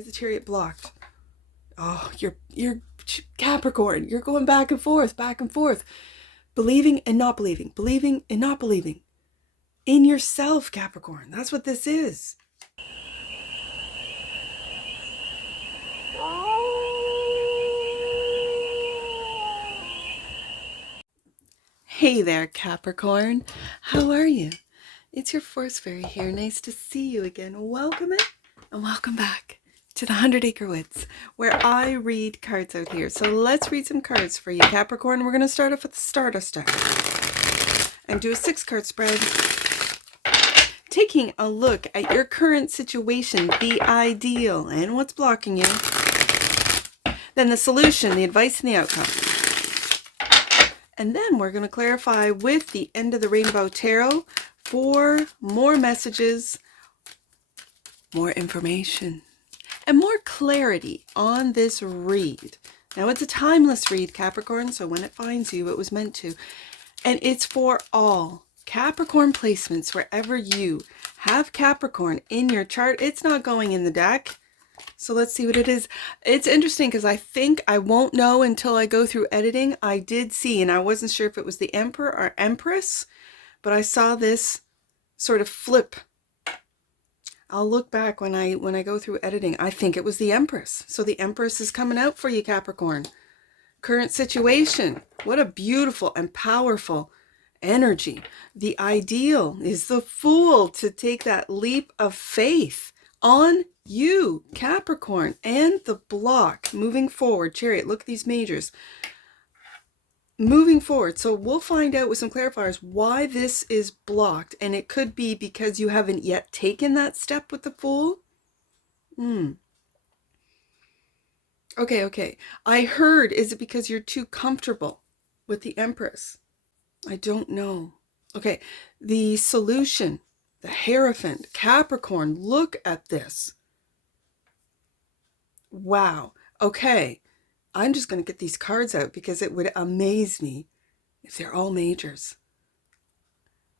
is the Chariot blocked? Oh, you're Capricorn. You're going back and forth, back and forth. Believing and not believing. Believing and not believing. In yourself, Capricorn. That's what this is. Hey there, Capricorn. How are you? It's your Force Fairy here. Nice to see you again. Welcome in and welcome back to the 100 Acre Woods, where I read cards out here. So let's read some cards for you, Capricorn. We're going to start off with the Stardust deck and do a 6-card spread, taking a look at your current situation, the ideal, and what's blocking you. Then the solution, the advice, and the outcome. And then we're going to clarify with the End of the Rainbow Tarot for more messages, more information, and more clarity on this read. Now, it's a timeless read, Capricorn, so when it finds you, it was meant to. And it's for all Capricorn placements, wherever you have Capricorn in your chart. It's not going in the deck. So let's see what it is. It's interesting because I think I won't know until I go through editing. I did see, and I wasn't sure if it was the Emperor or Empress, but I saw this sort of flip. I'll look back when I go through editing. I think it was the Empress. So the Empress is coming out for you, Capricorn. Current situation. What a beautiful and powerful energy. The ideal is the Fool, to take that leap of faith on you, Capricorn, and the block moving forward. Chariot, look at these majors moving forward. So we'll find out with some clarifiers why this is blocked, and it could be because you haven't yet taken that step with the Fool. Okay. I heard, is it because you're too comfortable with the Empress? I don't know. Okay, the solution, the Hierophant. Capricorn, look at this. Wow. Okay, I'm just going to get these cards out because it would amaze me if they're all majors.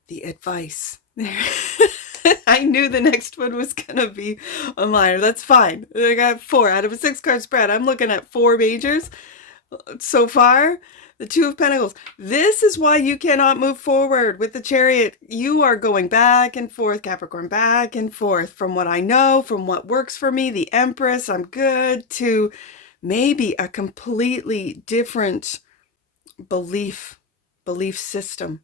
The advice. I knew the next one was going to be a minor. That's fine. I got 4 out of a 6-card spread. I'm looking at 4 majors so far. The 2 of Pentacles. This is why you cannot move forward with the Chariot. You are going back and forth, Capricorn, back and forth. From what I know, from what works for me, the Empress, I'm good, to maybe a completely different belief system.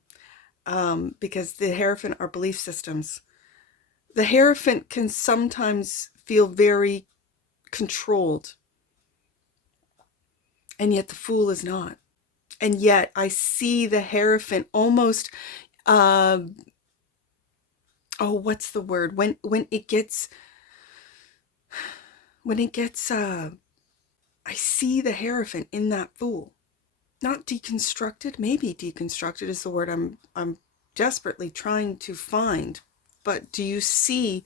Because the Hierophant are belief systems. The Hierophant can sometimes feel very controlled. And yet the Fool is not. And yet I see the Hierophant almost, what's the word? When it gets, I see the Hierophant in that Fool. Not deconstructed, maybe deconstructed is the word I'm desperately trying to find. But do you see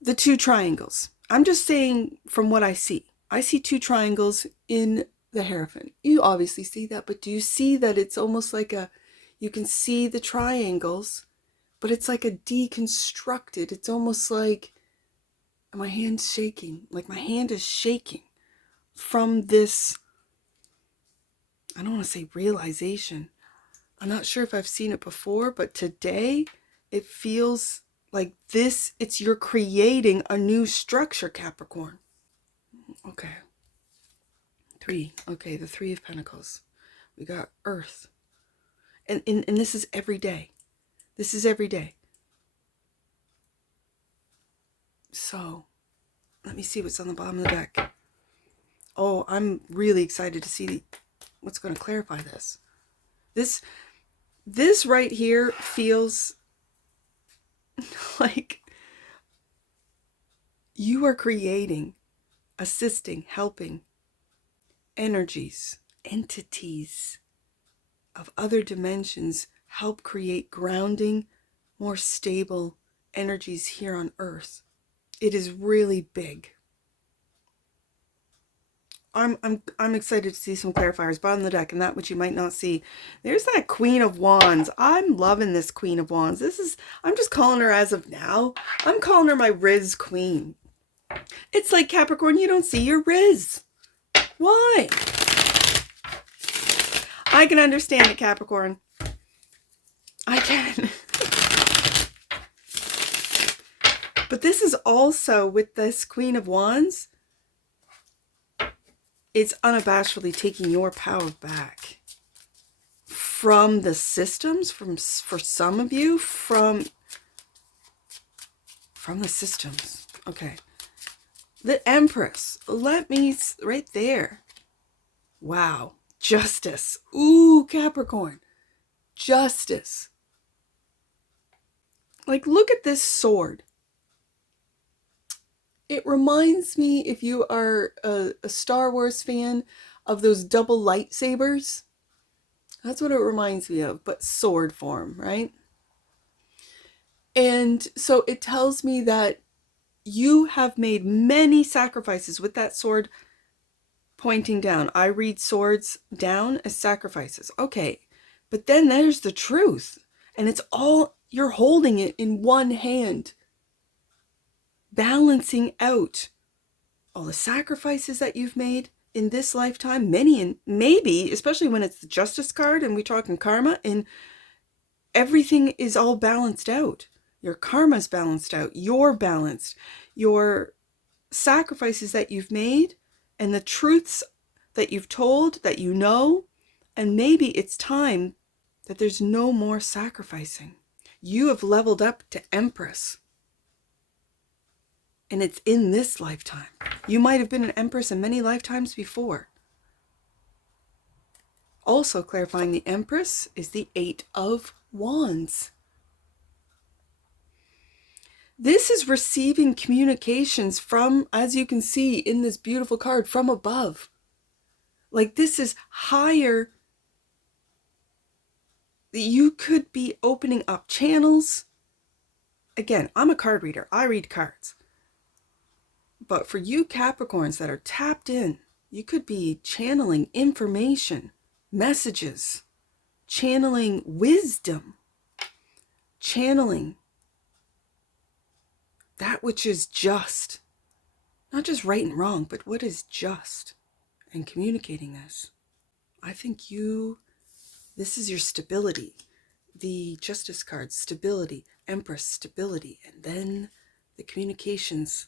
the 2 triangles? I'm just saying from what I see. I see 2 triangles in the Hierophant. You obviously see that, but do you see that it's almost like you can see the triangles, but it's like a deconstructed, it's almost like, my hand's shaking, like my hand is shaking from this, I don't want to say realization. I'm not sure if I've seen it before, but today it feels like this, you're creating a new structure, Capricorn. Okay. 3. Okay, the 3 of Pentacles. We got Earth. And this is every day. This is every day. So, let me see what's on the bottom of the deck. Oh, I'm really excited to see what's going to clarify this. This right here feels like you are creating, assisting, helping energies, entities of other dimensions help create grounding, more stable energies here on Earth. It is really big. I'm excited to see some clarifiers bottom of the deck, and that which you might not see. There's that Queen of Wands. I'm loving this Queen of Wands. I'm just calling her as of now. I'm calling her my Riz Queen. It's like, Capricorn, you don't see your Riz. Why? I can understand it, Capricorn. I can. But this is also, with this Queen of Wands, it's unabashedly taking your power back from the systems, for some of you, from the systems. Okay. The Empress. Let me, right there. Wow. Justice. Ooh, Capricorn. Justice. Like, look at this sword. It reminds me, if you are a Star Wars fan, of those double lightsabers. That's what it reminds me of, but sword form, right? And so it tells me that you have made many sacrifices with that sword pointing down. I read swords down as sacrifices. Okay, but then there's the truth. And it's all, you're holding it in one hand, balancing out all the sacrifices that you've made in this lifetime, many, and maybe, especially when it's the Justice card and we're talking karma, and everything is all balanced out. Your karma's balanced out. You're balanced. Your sacrifices that you've made and the truths that you've told, that you know, and maybe it's time that there's no more sacrificing. You have leveled up to Empress. And it's in this lifetime. You might have been an Empress in many lifetimes before. Also clarifying, the Empress is the Eight of Wands. This is receiving communications from, as you can see in this beautiful card, from above. Like, this is higher. You could be opening up channels. Again, I'm a card reader. I read cards. But for you Capricorns that are tapped in, you could be channeling information, messages, channeling wisdom, channeling that which is just. Not just right and wrong, but what is just, and communicating this. I think this is your stability. The Justice card, stability, Empress, stability, and then the communications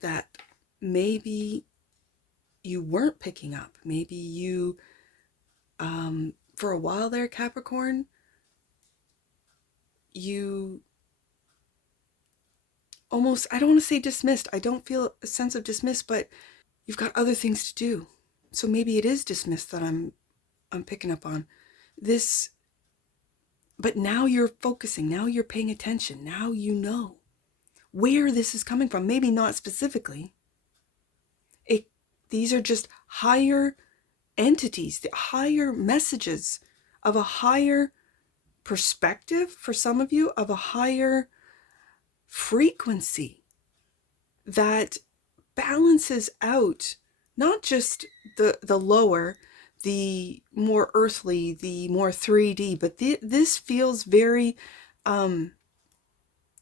that maybe you weren't picking up. Maybe you, for a while there, Capricorn, you almost, I don't want to say dismissed. I don't feel a sense of dismiss, but you've got other things to do. So maybe it is dismissed that I'm picking up on this. But now you're focusing. Now you're paying attention. Now you know where this is coming from. Maybe not specifically. These are just higher entities, the higher messages of a higher perspective for some of you, of a higher frequency that balances out not just the lower, the more earthly, the more 3D, but this feels very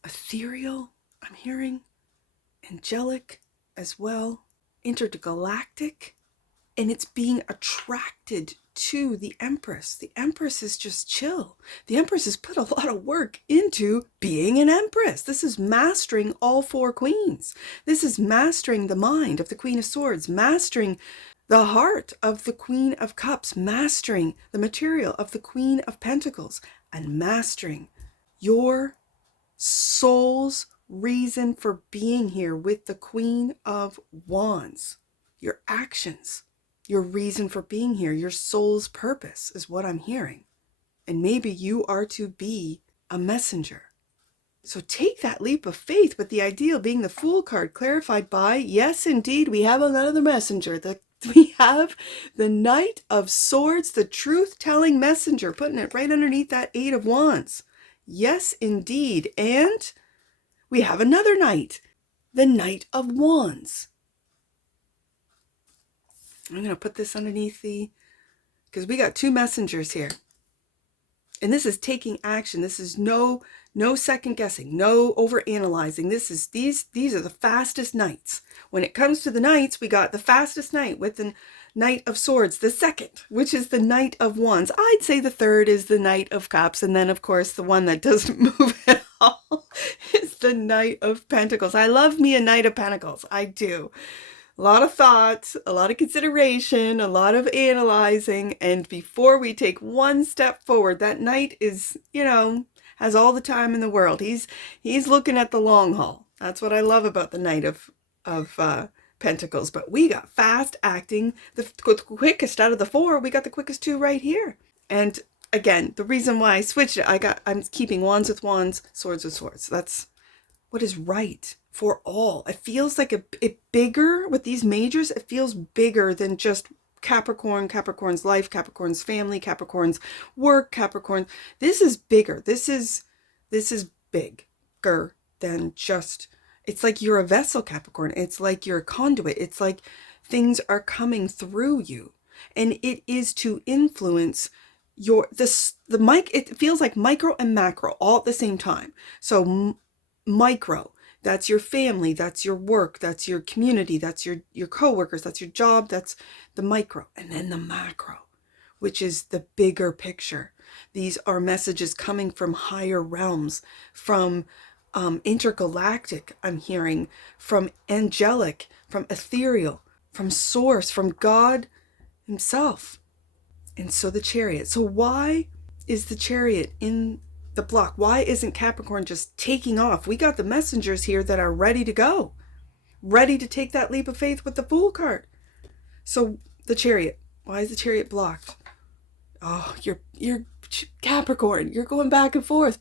ethereal, I'm hearing, angelic as well, intergalactic, and it's being attracted to the Empress. The Empress is just chill. The Empress has put a lot of work into being an Empress. This is mastering all four queens. This is mastering the mind of the Queen of Swords, mastering the heart of the Queen of Cups, mastering the material of the Queen of Pentacles, and mastering your soul's reason for being here with the Queen of Wands. Your actions, your reason for being here, your soul's purpose is what I'm hearing. And maybe you are to be a messenger. So take that leap of faith, but the ideal being the Fool card clarified by, yes, indeed, we have another messenger. We have the Knight of Swords, the truth-telling messenger, putting it right underneath that Eight of Wands. Yes, indeed. And we have another knight, the Knight of Wands. I'm going to put this underneath because we got two messengers here. And this is taking action. This is no No second guessing, no over analyzing. These are the fastest nights. When it comes to the nights, we got the fastest night with the Knight of Swords, the second, which is the Knight of Wands. I'd say the third is the Knight of Cups, and then of course the one that doesn't move at all is the Knight of Pentacles. I love me a Knight of Pentacles. I do. A lot of thought, a lot of consideration, a lot of analyzing, and before we take one step forward, that knight is, has all the time in the world. He's looking at the long haul. That's what I love about the Knight of Pentacles. But we got fast acting, the quickest out of the four. We got the quickest two right here. And again, the reason why I switched it, I'm keeping Wands with Wands, Swords with Swords. That's what is right for all. It feels like it bigger with these majors. It feels bigger than just Capricorn, Capricorn's life, Capricorn's family, Capricorn's work, Capricorn. This is bigger. This is bigger than just, it's like you're a vessel, Capricorn. It's like you're a conduit. It's like things are coming through you, and it is to influence it feels like micro and macro all at the same time. So micro, that's your family, that's your work, that's your community, that's your coworkers, that's your job, that's the micro. And then the macro, which is the bigger picture. These are messages coming from higher realms, from intergalactic, I'm hearing, from angelic, from ethereal, from source, from God himself. And so the Chariot. So why is the Chariot in the block? Why isn't Capricorn just taking off? We got the messengers here that are ready to go, ready to take that leap of faith with the Fool card. So the Chariot, why is the Chariot blocked? Oh, you're Capricorn. You're going back and forth,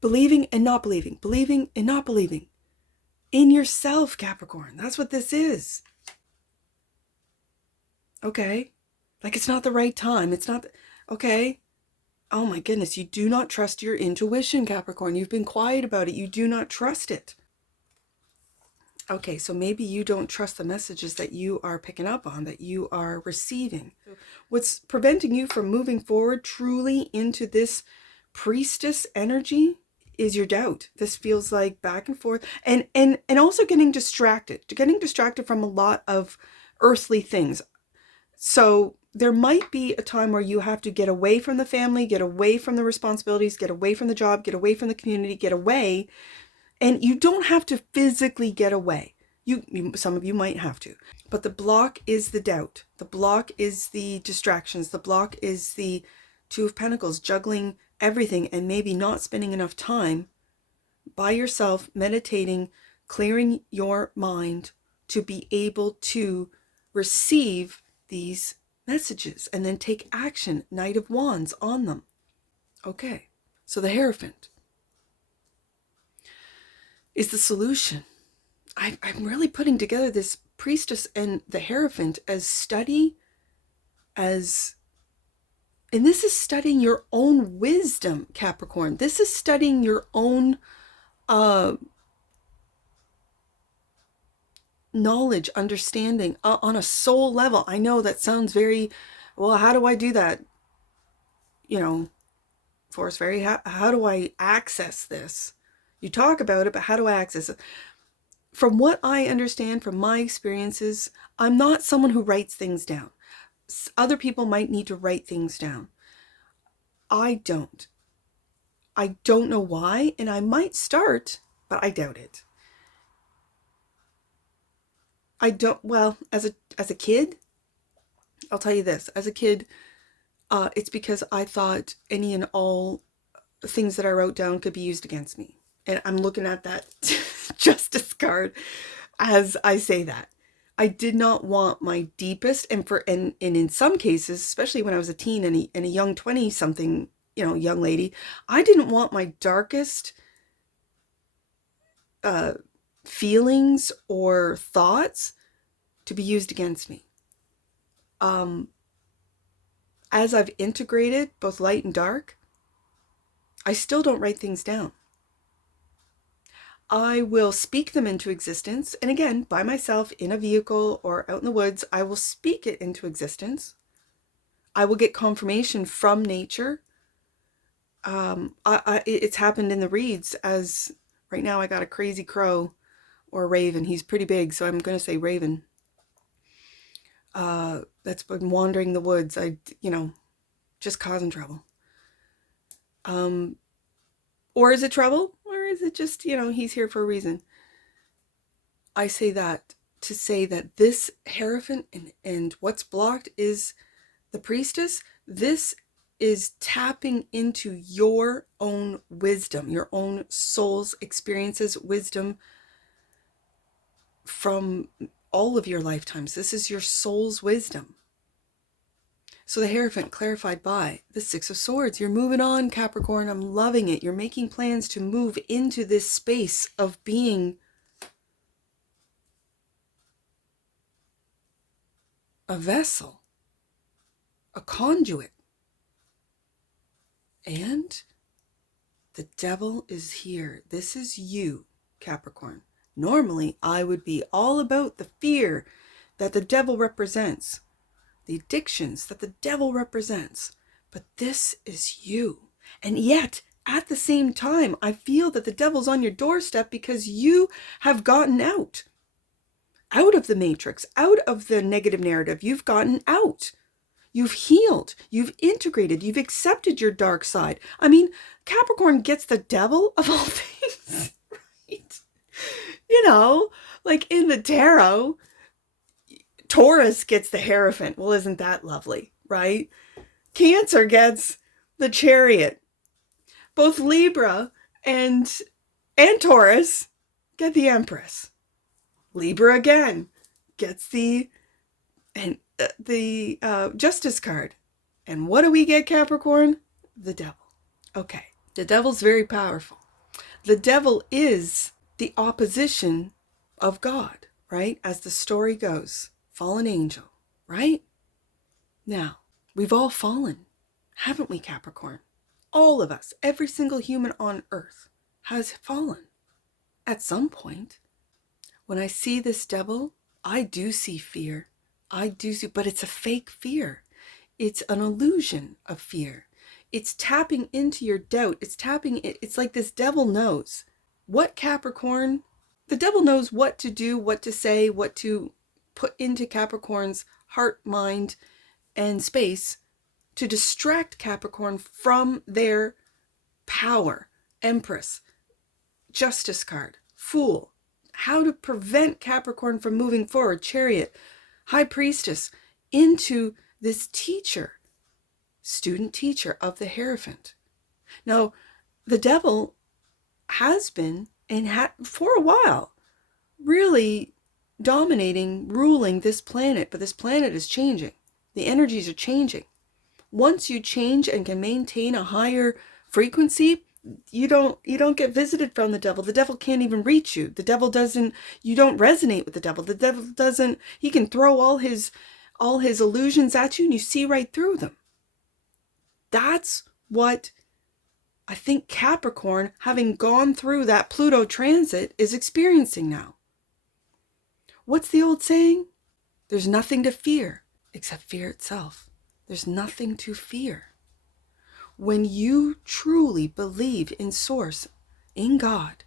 believing and not believing, believing and not believing in yourself, Capricorn. That's what this is. Okay. Like it's not the right time. It's not, okay. Oh my goodness, you do not trust your intuition, Capricorn. You've been quiet about it. You do not trust it. Okay, so maybe you don't trust the messages that you are picking up on, that you are receiving. What's preventing you from moving forward truly into this priestess energy is your doubt. This feels like back and forth, and also getting distracted from a lot of earthly things. So there might be a time where you have to get away from the family, get away from the responsibilities, get away from the job, get away from the community, get away. And you don't have to physically get away. Some of you might have to. But the block is the doubt. The block is the distractions. The block is the Two of Pentacles, juggling everything and maybe not spending enough time by yourself, meditating, clearing your mind to be able to receive these messages and then take action, Knight of Wands, on them. Okay, so the Hierophant is the solution. I'm really putting together this Priestess and the Hierophant as study, and this is studying your own wisdom, Capricorn. This is studying your own knowledge, understanding on a soul level. I know that sounds very, well, how do I do that? Force Fairy, how do I access this? You talk about it, but how do I access it? From what I understand from my experiences, I'm not someone who writes things down. Other people might need to write things down. I don't. I don't know why, and I might start, but I doubt it. I don't, well, as a kid, I'll tell you this, as a kid, it's because I thought any and all things that I wrote down could be used against me. And I'm looking at that justice card as I say that. I did not want my deepest, and in some cases, especially when I was a teen and a young 20-something, young lady, I didn't want my darkest feelings or thoughts to be used against me. As I've integrated both light and dark, I still don't write things down. I will speak them into existence. And again, by myself in a vehicle or out in the woods, I will speak it into existence. I will get confirmation from nature. It's happened in the reads, as right now I got a crazy crow or raven. He's pretty big, so I'm going to say raven. That's been wandering the woods. Just causing trouble. Or is it trouble? Or is it just, he's here for a reason? I say that to say that this Hierophant and what's blocked is the priestess. This is tapping into your own wisdom, your own soul's experiences, wisdom from all of your lifetimes. This is your soul's wisdom. So the Hierophant clarified by the Six of Swords. You're moving on, Capricorn. I'm loving it. You're making plans to move into this space of being a vessel, a conduit. And the devil is here. This is you, Capricorn. Normally, I would be all about the fear that the devil represents, the addictions that the devil represents. But this is you. And yet, at the same time, I feel that the devil's on your doorstep because you have gotten out of the matrix, out of the negative narrative. You've gotten out. You've healed, you've integrated, you've accepted your dark side. I mean, Capricorn gets the devil of all things, right? Like in the tarot, Taurus gets the Hierophant. Well, isn't that lovely, right? Cancer gets the Chariot. Both Libra and Taurus get the Empress. Libra again gets the Justice card. And what do we get, Capricorn? The devil. Okay, the devil's very powerful. The devil is the opposition of God, right? As the story goes, fallen angel, right? Now, we've all fallen, haven't we, Capricorn? All of us, every single human on earth has fallen at some point. When I see this devil, I do see fear. I do see, but it's a fake fear. It's an illusion of fear. It's tapping into your doubt. It's like this devil knows what Capricorn, the devil knows what to do, what to say, what to put into Capricorn's heart, mind, and space to distract Capricorn from their power. Empress, Justice card, Fool. How to prevent Capricorn from moving forward. Chariot, High Priestess, into this teacher, student teacher of the Hierophant. Now, the devil has been, and for a while, really dominating, ruling this planet, but this planet is changing. The energies are changing. Once you change and can maintain a higher frequency, you don't get visited from the devil. The devil can't even reach you. The devil doesn't, you don't resonate with the devil. The devil doesn't, he can throw all his illusions at you and you see right through them. That's what I think Capricorn, having gone through that Pluto transit, is experiencing now. What's the old saying? There's nothing to fear except fear itself. There's nothing to fear. When you truly believe in Source, in God,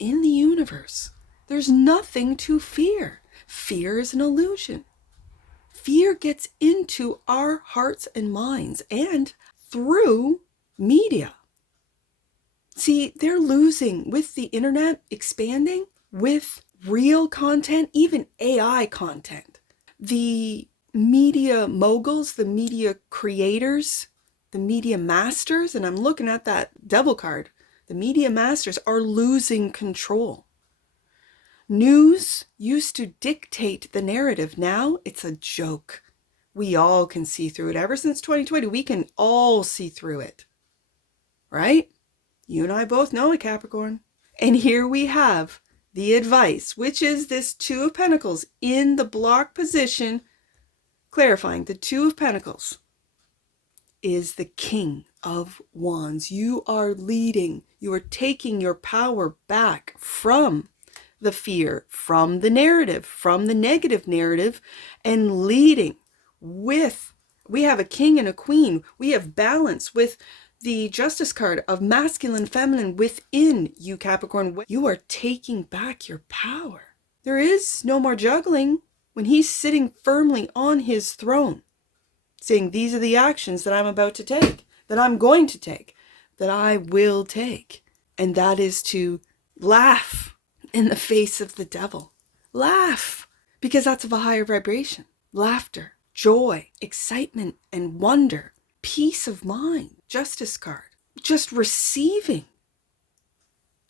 in the universe, there's nothing to fear. Fear is an illusion. Fear gets into our hearts and minds and through media. See, they're losing with the internet expanding, with real content, even AI content. The media moguls, the media creators, the media masters, and I'm looking at that devil card, the media masters are losing control. News used to dictate the narrative. Now it's a joke. We all can see through it. Ever since 2020, we can all see through it. Right? You and I both know it, Capricorn. And here we have the advice, which is this Two of Pentacles in the block position, clarifying the Two of Pentacles is the King of Wands. You are leading. You are taking your power back from the fear, from the narrative, from the negative narrative, and leading with, we have a king and a queen. We have balance with the Justice card of masculine, feminine within you, Capricorn. You are taking back your power. There is no more juggling when he's sitting firmly on his throne, saying, these are the actions that I'm about to take, that I'm going to take, that I will take. And that is to laugh in the face of the devil. Laugh, because that's of a higher vibration. Laughter, joy, excitement, and wonder, peace of mind. Justice card, just receiving.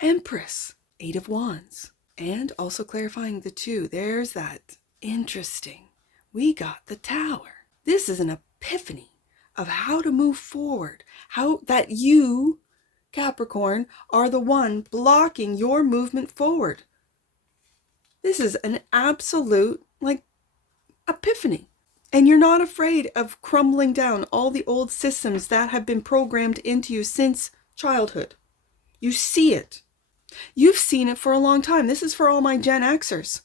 Empress, 8 of Wands, and also clarifying the 2. There's that. Interesting. We got the Tower. This is an epiphany of how to move forward, how that you, Capricorn, are the one blocking your movement forward. This is an absolute, epiphany. And you're not afraid of crumbling down all the old systems that have been programmed into you since childhood. You see it. You've seen it for a long time. This is for all my Gen Xers.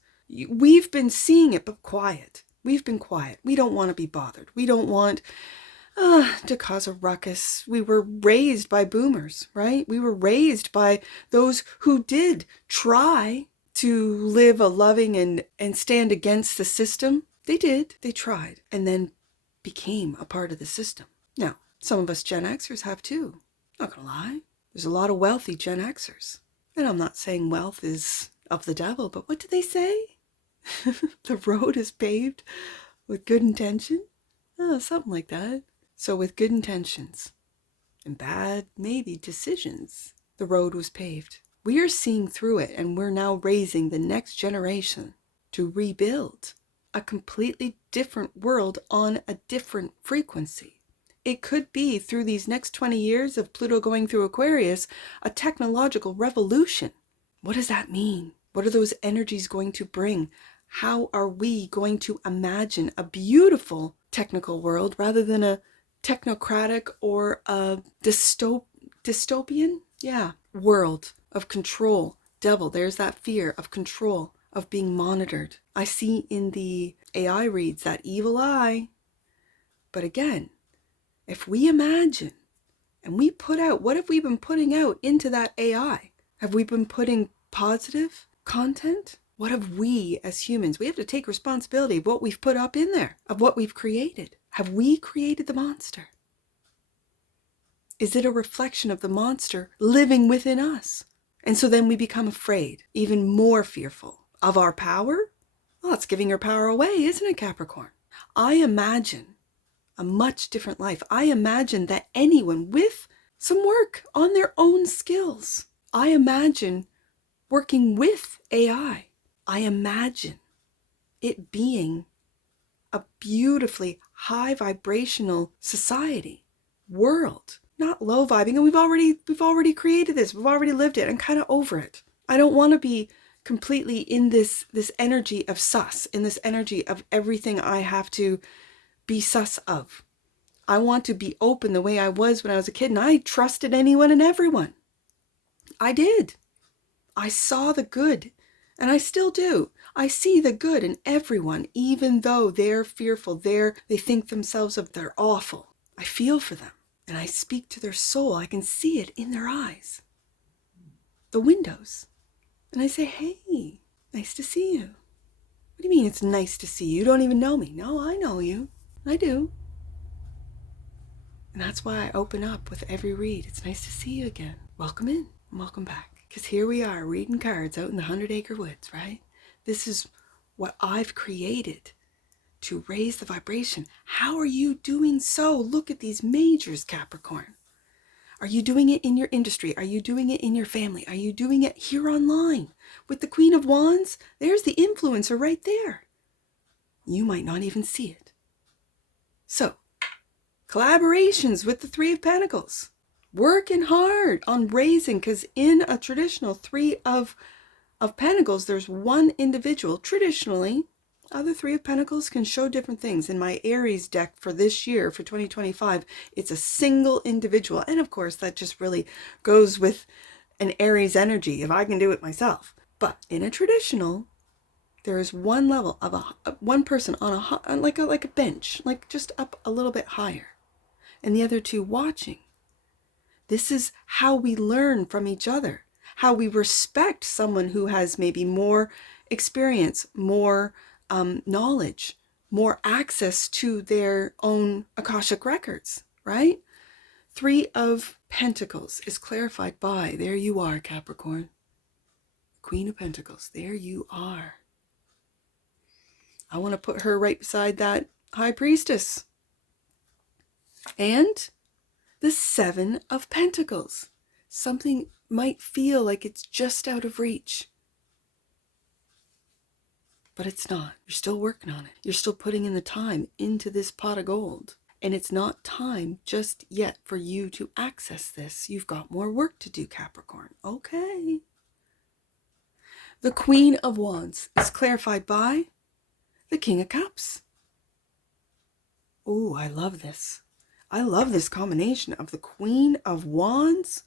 We've been seeing it, but quiet. We've been quiet. We don't want to be bothered. We don't want to cause a ruckus. We were raised by boomers, right? We were raised by those who did try to live a loving and stand against the system. They did. They tried and then became a part of the system. Now, some of us Gen Xers have too. Not gonna lie. There's a lot of wealthy Gen Xers. And I'm not saying wealth is of the devil, but what do they say? The road is paved with good intention? Oh, something like that. So with good intentions and bad, maybe, decisions, the road was paved. We are seeing through it, and we're now raising the next generation to rebuild a completely different world on a different frequency. It could be, through these next 20 years of Pluto going through Aquarius, a technological revolution. What does that mean? What are those energies going to bring? How are we going to imagine a beautiful technical world rather than a technocratic or a dystopian? Yeah, world of control. Devil, there's that fear of control, of being monitored. I see in the AI reads that evil eye. But again, if we imagine and we put out, what have we been putting out into that AI? Have we been putting positive content? What have we as humans? We have to take responsibility of what we've put up in there, of what we've created. Have we created the monster? Is it a reflection of the monster living within us? And so then we become afraid, even more fearful of our power. Well, it's giving your power away, isn't it, Capricorn? I imagine a much different life. I imagine that anyone with some work on their own skills, I imagine working with AI. I imagine it being a beautifully high vibrational society, world, not low vibing. And we've already created this. We've already lived it. I'm kind of over it. I don't want to be completely in this energy of sus, in this energy of everything I have to be sus of. I want to be open the way I was when I was a kid, and I trusted anyone and everyone. I did. I saw the good, and I still do. I see the good in everyone, even though they're fearful, they think themselves of they're awful. I feel for them, and I speak to their soul. I can see it in their eyes, the windows. And I say, hey, nice to see you. What do you mean it's nice to see you? You don't even know me. No, I know you. I do. And that's why I open up with every read. It's nice to see you again. Welcome in and welcome back. Because here we are reading cards out in the 100-acre woods, right? This is what I've created to raise the vibration. How are you doing so? Look at these majors, Capricorn. Are you doing it in your industry? Are you doing it in your family? Are you doing it here online? With the Queen of Wands, there's the influencer right there. You might not even see it. So, collaborations with the Three of Pentacles. Working hard on raising, because in a traditional Three of Pentacles, there's one individual. Traditionally, other Three of Pentacles can show different things. In my Aries deck for this year, for 2025, it's a single individual. And of course, that just really goes with an Aries energy, if I can do it myself. But in a traditional, there is one level of one person on like a bench, like just up a little bit higher. And the other two watching. This is how we learn from each other, how we respect someone who has maybe more experience, more knowledge, more access to their own Akashic records, right? 3 of Pentacles is clarified by, there you are, Capricorn. Queen of Pentacles, there you are. I want to put her right beside that High Priestess. And the 7 of Pentacles. Something might feel like it's just out of reach. But it's not. You're still working on it. You're still putting in the time into this pot of gold. And it's not time just yet for you to access this. You've got more work to do, Capricorn. Okay. The Queen of Wands is clarified by the King of Cups. Oh, I love this. I love this combination of the Queen of Wands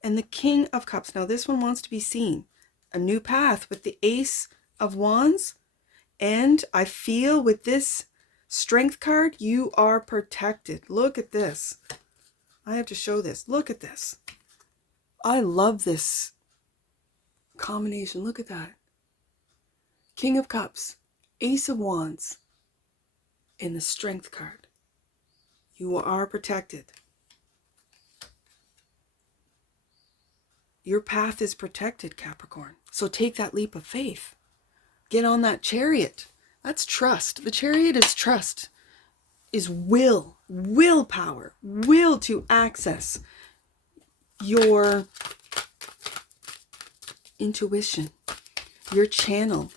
and the King of Cups. Now this one wants to be seen. A new path with the Ace of Wands. And I feel with this Strength card, you are protected. Look at this. I have to show this. Look at this. I love this combination. Look at that. King of Cups, Ace of Wands, and the Strength card. You are protected. Your path is protected, Capricorn. So take that leap of faith. Get on that Chariot. That's trust. The Chariot is trust. Is willpower, will to access your intuition, your channel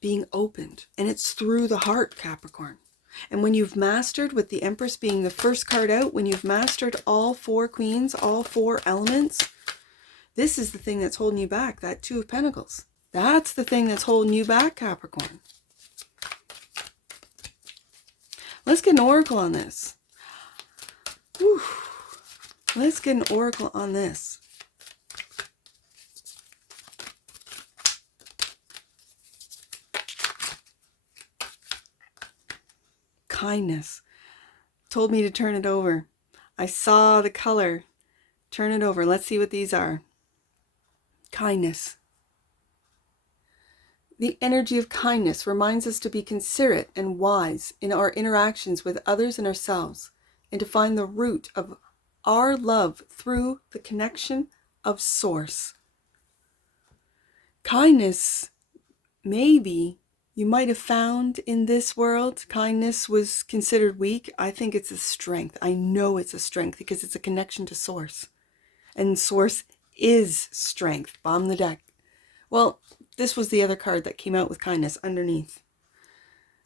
being opened. And it's through the heart, Capricorn. And when you've mastered, with the Empress being the first card out, when you've mastered all 4 queens, all 4 elements, this is the thing that's holding you back, that 2 of Pentacles. That's the thing that's holding you back, Capricorn. Let's get an oracle on this. Whew. Let's get an oracle on this. Kindness. Told me to turn it over. I saw the color. Turn it over. Let's see what these are. Kindness. The energy of kindness reminds us to be considerate and wise in our interactions with others and ourselves, and to find the root of our love through the connection of Source. Kindness, maybe you might have found in this world, kindness was considered weak. I think it's a strength. I know it's a strength because it's a connection to Source. And Source is strength. Bomb the deck. Well, this was the other card that came out with kindness underneath.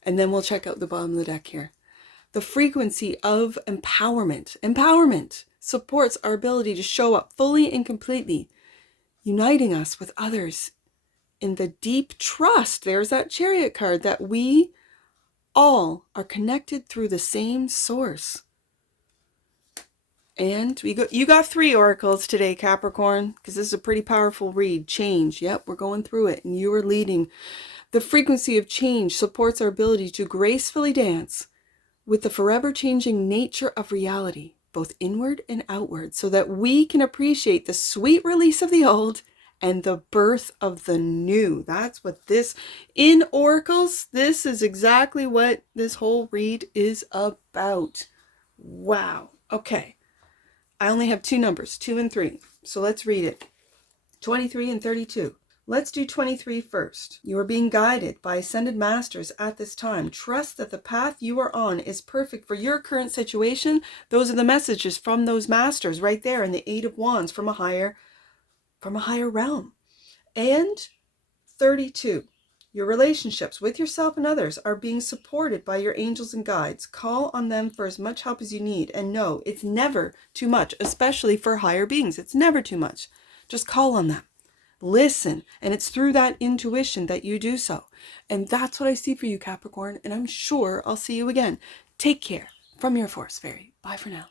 And then we'll check out the bottom of the deck here. The frequency of empowerment. Empowerment supports our ability to show up fully and completely, uniting us with others in the deep trust. There's that Chariot card, that we all are connected through the same source. And you got 3 oracles today, Capricorn, because this is a pretty powerful read. Change. Yep, we're going through it, and you are leading. The frequency of change supports our ability to gracefully dance with the forever changing nature of reality, both inward and outward, so that we can appreciate the sweet release of the old and the birth of the new. That's what this, in oracles, this is exactly what this whole read is about. Wow. Okay. I only have 2 numbers, 2 and 3. So let's read it. 23 and 32. Let's do 23 first. You are being guided by ascended masters at this time. Trust that the path you are on is perfect for your current situation. Those are the messages from those masters right there in the 8 of Wands from a higher realm. And 32. Your relationships with yourself and others are being supported by your angels and guides. Call on them for as much help as you need. And no, it's never too much, especially for higher beings. It's never too much. Just call on them. Listen. And it's through that intuition that you do so. And that's what I see for you, Capricorn. And I'm sure I'll see you again. Take care. From your Force Fairy. Bye for now.